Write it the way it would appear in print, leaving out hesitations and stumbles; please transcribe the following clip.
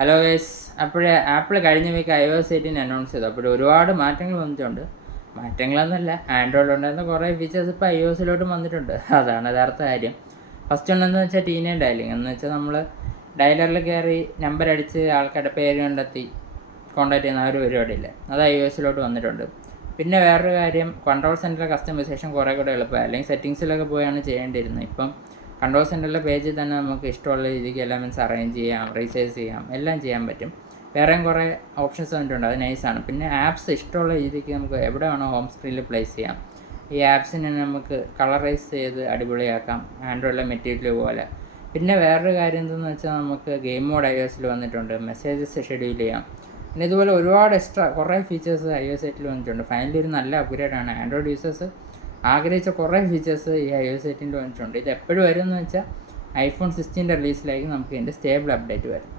Hello guys, അപ്പോഴേ apple കഴിഞ്ഞ week iOS 18 announce ചെയ്തു. അപ്പോൾ ഒരുപാട് മാറ്റങ്ങൾ വന്നിട്ടുണ്ട്. മാറ്റങ്ങളൊന്നുമല്ല, ആൻഡ്രോയിഡ് ഉണ്ടായിരുന്ന കുറേ ഫീച്ചേഴ്സ് ഇപ്പോൾ iOS-ലോട്ടും വന്നിട്ടുണ്ട്. അതാണ് യഥാർത്ഥ കാര്യം. ഫസ്റ്റ് ഉണ്ടെന്ന് വെച്ചാൽ ടീനേജ് ഡയലിംഗ് എന്ന് വെച്ചാൽ നമ്മൾ ഡയലറിൽ കയറി നമ്പർ അടിച്ച് ആൾക്കാരുടെ പേര് കണ്ടെത്തി കോൺടാക്ട് ചെയ്യുന്ന ആ ഒരു പരിപാടിയില്ല, അത് iOS-ലോട്ട് വന്നിട്ടുണ്ട്. പിന്നെ വേറൊരു കാര്യം, കൺട്രോൾ സെൻറ്ററിലെ കസ്റ്റമൈസേഷൻ കുറേ കൂടെ എളുപ്പമായി. അല്ലെങ്കിൽ സെറ്റിങ്സിലൊക്കെ പോയാണ് ചെയ്യേണ്ടിയിരുന്നത്. ഇപ്പം കൺട്രോൾ സെൻറ്ററിലെ പേജിൽ തന്നെ നമുക്ക് ഇഷ്ടമുള്ള രീതിക്ക് എലമെൻറ്റ്സ് അറേഞ്ച് ചെയ്യാം, റീസൈസ് ചെയ്യാം, എല്ലാം ചെയ്യാൻ പറ്റും. വേറെയും കുറേ ഓപ്ഷൻസ് വന്നിട്ടുണ്ട്, അത് നൈസാണ്. പിന്നെ ആപ്സ് ഇഷ്ടമുള്ള രീതിക്ക് നമുക്ക് എവിടെ വേണോ ഹോം സ്ക്രീനിൽ പ്ലേസ് ചെയ്യാം. ഈ ആപ്സിനെ നമുക്ക് കളറൈസ് ചെയ്ത് അടിപൊളിയാക്കാം, ആൻഡ്രോയിഡിലെ മെറ്റീരിയൽ പോലെ. പിന്നെ വേറൊരു കാര്യം എന്തെന്ന് വെച്ചാൽ നമുക്ക് ഗെയിം മോഡ് iOS-ൽ വന്നിട്ടുണ്ട്, മെസ്സേജസ് ഷെഡ്യൂൾ ചെയ്യാം. പിന്നെ ഇതുപോലെ ഒരുപാട് എക്സ്ട്രാ കുറേ ഫീച്ചേഴ്സ് iOS 8-ൽ വന്നിട്ടുണ്ട്. ഫൈനലി ഒരു നല്ല അപ്ഗ്രേഡാണ്. ആൻഡ്രോയിഡ് യൂസേഴ്സ് ആഗ്രഹിച്ച കുറേ ഫീച്ചേഴ്സ് ഈ iOS 18-ൽ വന്നിട്ടുണ്ട്. ഇത് എപ്പോഴും വരുമെന്ന് വെച്ചാൽ iPhone 16 റിലീസിലായിരിക്കും നമുക്ക് ഇതിൻ്റെ സ്റ്റേബിൾ അപ്ഡേറ്റ് വരും.